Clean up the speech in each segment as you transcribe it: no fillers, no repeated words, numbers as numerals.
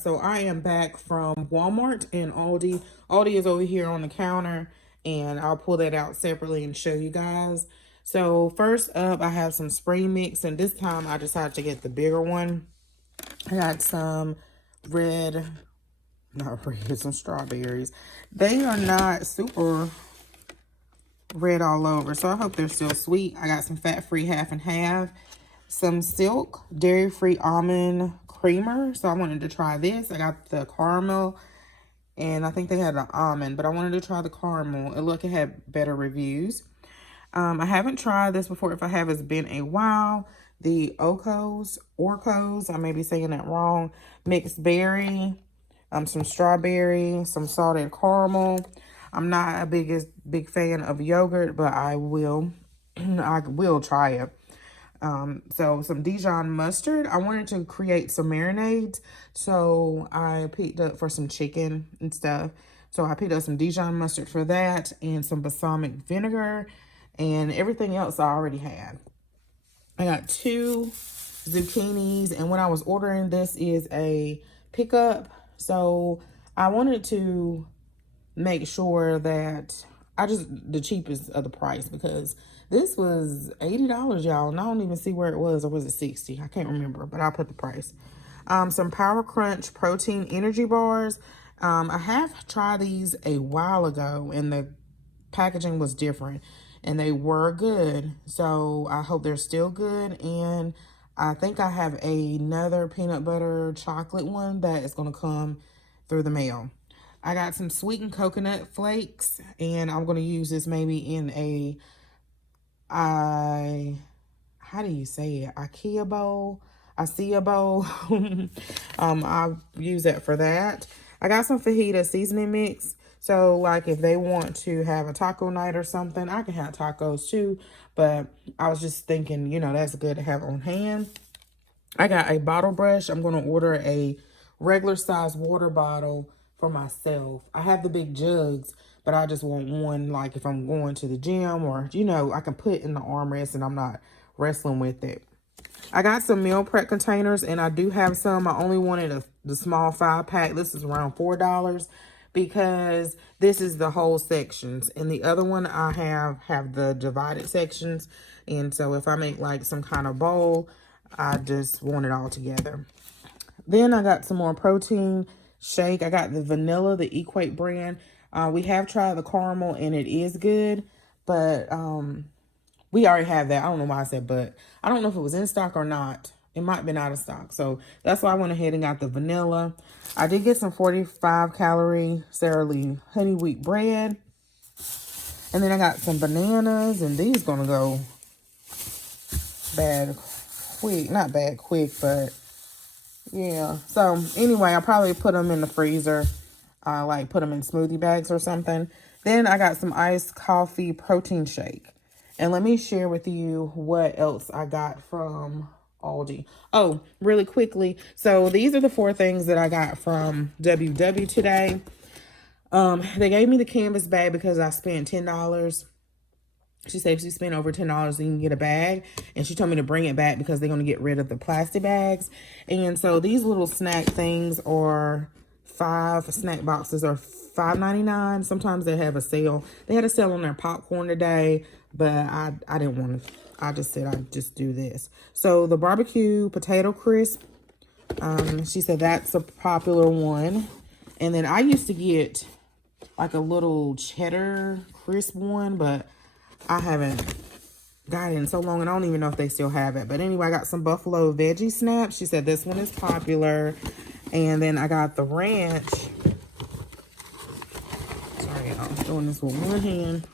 guys, so I am back from Walmart and Aldi. Aldi is over here on the counter, and I'll pull that out separately and show you guys. So first up, I have some spring mix, and this time I decided to get the bigger one. I got some red, not red, some strawberries. They are not super red all over, so I hope they're still sweet. I got some fat-free half and half, some silk dairy-free almond creamer, so I wanted to try this. I got the caramel, and I think they had an almond, but I wanted to try the caramel. It looked, it had better reviews. I haven't tried this before. If I have, it's been a while. The Orcos, I may be saying that wrong, mixed berry, some strawberry, some salted caramel. I'm not a big fan of yogurt, but I will try it. So some Dijon mustard. I wanted to create some marinades, so I picked up for some chicken and stuff. So I picked up some Dijon mustard for that, and some balsamic vinegar, and everything else I already had. I got 2 zucchinis, and when I was ordering, this is a pickup, so I wanted to make sure that the cheapest of the price, because this was $80, y'all, and I don't even see where it was, or was it 60? I can't remember, but I'll put the price. Some Power Crunch protein energy bars. I have tried these a while ago, and the packaging was different, and they were good, so I hope they're still good. And I think I have another peanut butter chocolate one that is going to come through the mail. I got some sweetened coconut flakes, and I'm going to use this maybe in a, how do you say it? IKEA bowl? I'll use that for that. I got some fajita seasoning mix. So, like, if they want to have a taco night or something, I can have tacos too. But I was just thinking, you know, that's good to have on hand. I got a bottle brush. I'm going to order a regular size water bottle for myself. I have the big jugs, but I just want one, like, if I'm going to the gym, or, you know, I can put in the armrest and I'm not wrestling with it. I got some meal prep containers, and I do have some. I only wanted the small 5-pack. This is around $4 because this is the whole sections, and the other one I have the divided sections. And so if I make like some kind of bowl, I just want it all together. Then I got some more protein shake. I got the vanilla, the Equate brand. We have tried the caramel, and it is good, but we already have that. I don't know why I said but. I don't know if it was in stock or not. It might have been out of stock. So that's why I went ahead and got the vanilla. I did get some 45-calorie Sara Lee honey wheat bread. And then I got some bananas. And these going to go bad quick. Not bad quick, but yeah. So anyway, I'll probably put them in the freezer. Like put them in smoothie bags or something. Then I got some iced coffee protein shake. And let me share with you what else I got from Aldi. Oh, really quickly. So these are the 4 things that I got from WW today. They gave me the canvas bag because I spent $10. She said if you spend over $10, you can get a bag. And she told me to bring it back because they're going to get rid of the plastic bags. And so these little snack things are 5 snack boxes are $5.99. Sometimes they have a sale. They had a sale on their popcorn today, but I didn't want to. I just said I'd just do this. So the barbecue potato crisp, she said that's a popular one. And then I used to get like a little cheddar crisp one, but I haven't got it in so long, and I don't even know if they still have it. But anyway, I got some buffalo veggie snaps. She said this one is popular. And then I got the ranch. Sorry, I'm doing this with one hand.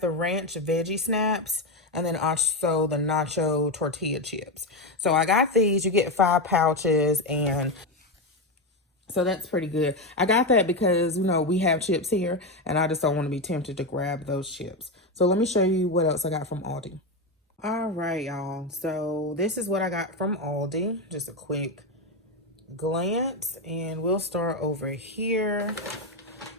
The ranch veggie snaps, and then also the nacho tortilla chips. So I got these. You get 5 pouches, and so that's pretty good. I got that because, you know, we have chips here, and I just don't want to be tempted to grab those chips. So let me show you what else I got from Aldi. All right, y'all. So this is what I got from Aldi. Just a quick glance, and we'll start over here.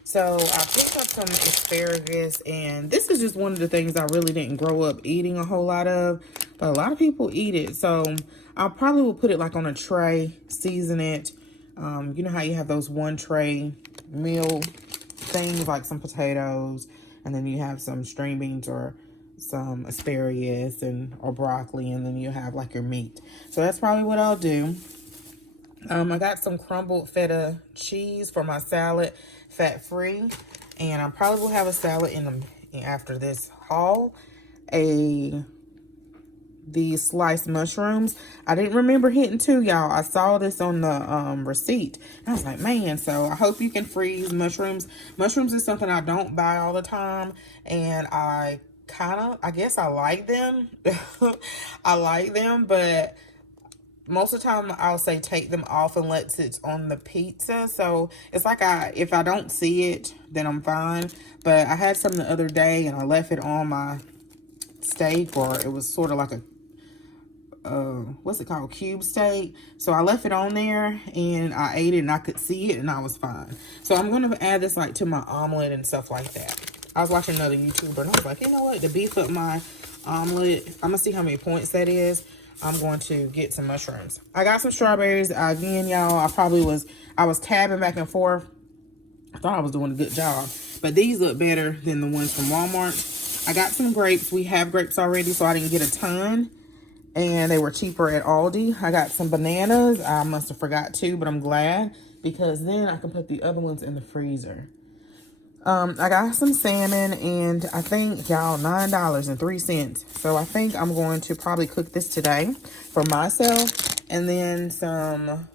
So I picked up some asparagus, and this is just one of the things I really didn't grow up eating a whole lot of, but a lot of people eat it. So I probably will put it like on a tray, season it, You know how you have those one tray meal things, like some potatoes, and then you have some string beans or some asparagus or broccoli, and then you have like your meat. So that's probably what I'll do. I got some crumbled feta cheese for my salad, fat-free. And I probably will have a salad after this haul. These sliced mushrooms. I didn't remember hitting 2, y'all. I saw this on the receipt. And I was like, man, so I hope you can freeze mushrooms. Mushrooms is something I don't buy all the time. And I guess I like them. I like them, but most of the time I'll say take them off unless it's on the pizza. So it's like if I don't see it, then I'm fine. But I had some the other day and I left it on my steak, or it was sort of like a what's it called, cube steak. So I left it on there and I ate it and I could see it and I was fine. So I'm going to add this like to my omelet and stuff like that. I was watching another YouTuber and I was like, you know what, to beef up my omelet, I'm gonna see how many points that is. I'm going to get some mushrooms. I got some strawberries. Again, y'all, I was tabbing back and forth. I thought I was doing a good job, but these look better than the ones from Walmart. I got some grapes. We have grapes already, so I didn't get a ton, and they were cheaper at Aldi. I got some bananas. I must have forgot to, but I'm glad, because then I can put the other ones in the freezer. I got some salmon, and I think, y'all, $9.03. So I think I'm going to probably cook this today for myself, and then some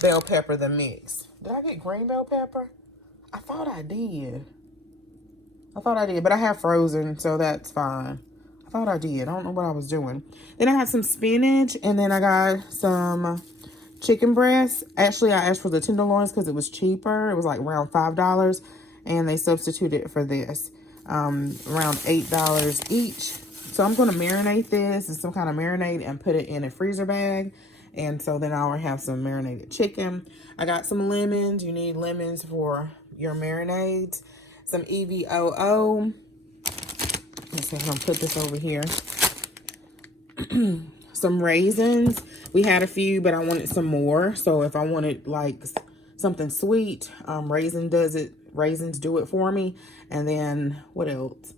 bell pepper, the mix. Did I get green bell pepper? I thought I did. But I have frozen, so that's fine. I thought I did. I don't know what I was doing. Then I had some spinach, and then I got some chicken breast. Actually, I asked for the tenderloins because it was cheaper. It was like around $5, and they substituted for this around $8 each. So I'm going to marinate this in some kind of marinade and put it in a freezer bag. And so then I'll have some marinated chicken. I got some lemons. You need lemons for your marinades. Some EVOO. Let's see, I'm going to put this over here. Some raisins. We had a few, but I wanted some more. So if I wanted like something sweet, raisins do it for me. And then what else?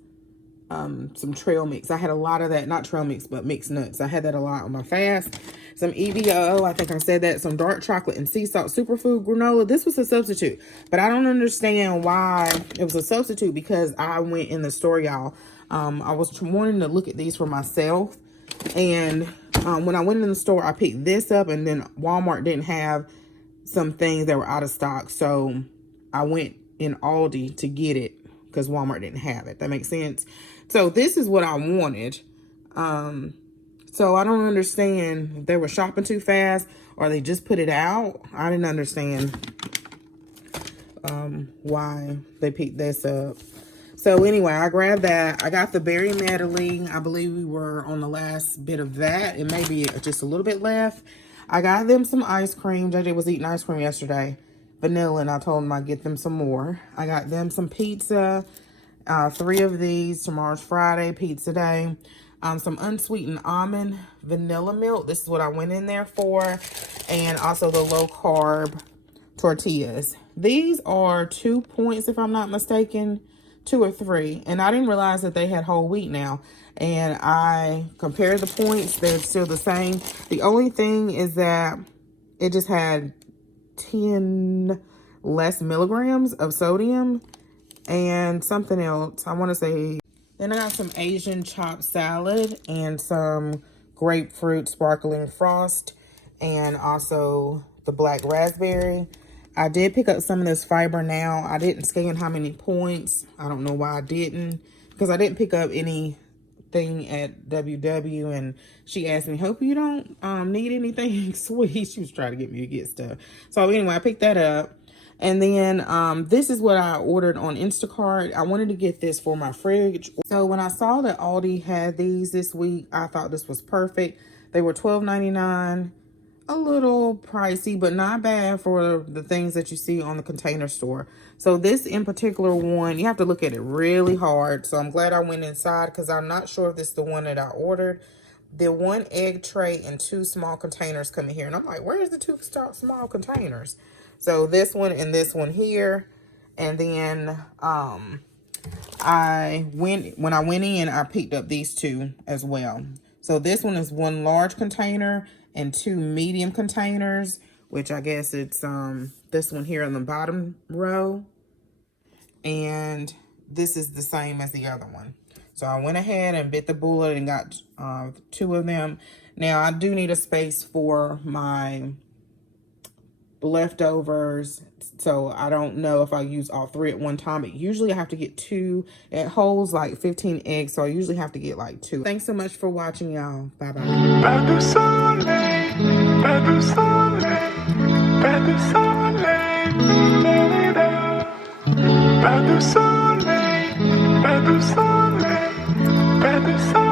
Some trail mix. I had a lot of that, not trail mix, but mixed nuts. I had that a lot on my fast. Some EVO, I think I said that. Some dark chocolate and sea salt superfood granola. This was a substitute, but I don't understand why it was a substitute, because I went in the store, y'all. I was wanting to look at these for myself, and when I went in the store, I picked this up, and then Walmart didn't have some things that were out of stock, so I went in Aldi to get it because Walmart didn't have it. That makes sense. So this is what I wanted. So I don't understand if they were shopping too fast or they just put it out. I didn't understand why they picked this up. So anyway, I grabbed that. I got the berry medley. I believe we were on the last bit of that. It may be just a little bit left. I got them some ice cream. JJ was eating ice cream yesterday. Vanilla, and I told him I'd get them some more. I got them some pizza. 3 of these. Tomorrow's Friday, pizza day. Some unsweetened almond vanilla milk. This is what I went in there for. And also the low carb tortillas. These are 2 points, if I'm not mistaken. 2 or 3. And I didn't realize that they had whole wheat now. And I compared the points. They're still the same. The only thing is that it just had 10 less milligrams of sodium and something else. I want to say. Then I got some Asian chopped salad and some grapefruit sparkling frost, and also the black raspberry. I did pick up some of this fiber now. I didn't scan how many points. I don't know why I didn't, because I didn't pick up anything at WW, and she asked me, hope you don't need anything sweet. She was trying to get me to get stuff. So anyway, I picked that up. And then this is what I ordered on Instacart. I wanted to get this for my fridge. So when I saw that Aldi had these this week, I thought this was perfect. They were $12.99. A little pricey, but not bad for the things that you see on the Container Store. So this in particular one, you have to look at it really hard. So I'm glad I went inside, because I'm not sure if this is the one that I ordered. the 1 egg tray and 2 small containers come in here. And I'm like, where's the 2 small containers? So this one and this one here. And then when I went in, I picked up these 2 as well. So this one is 1 large container and 2 medium containers, which I guess it's this one here in the bottom row. And this is the same as the other one. So I went ahead and bit the bullet and got 2 of them. Now I do need a space for my leftovers, so I don't know if I use all 3 at one time, but usually I have to get 2 at HAULS, like 15 eggs, so I usually have to get like 2. Thanks so much for watching, y'all. Bye bye. Pas de soleil, pas de soleil, pas de soleil, pas de soleil, pas de soleil, pas de soleil.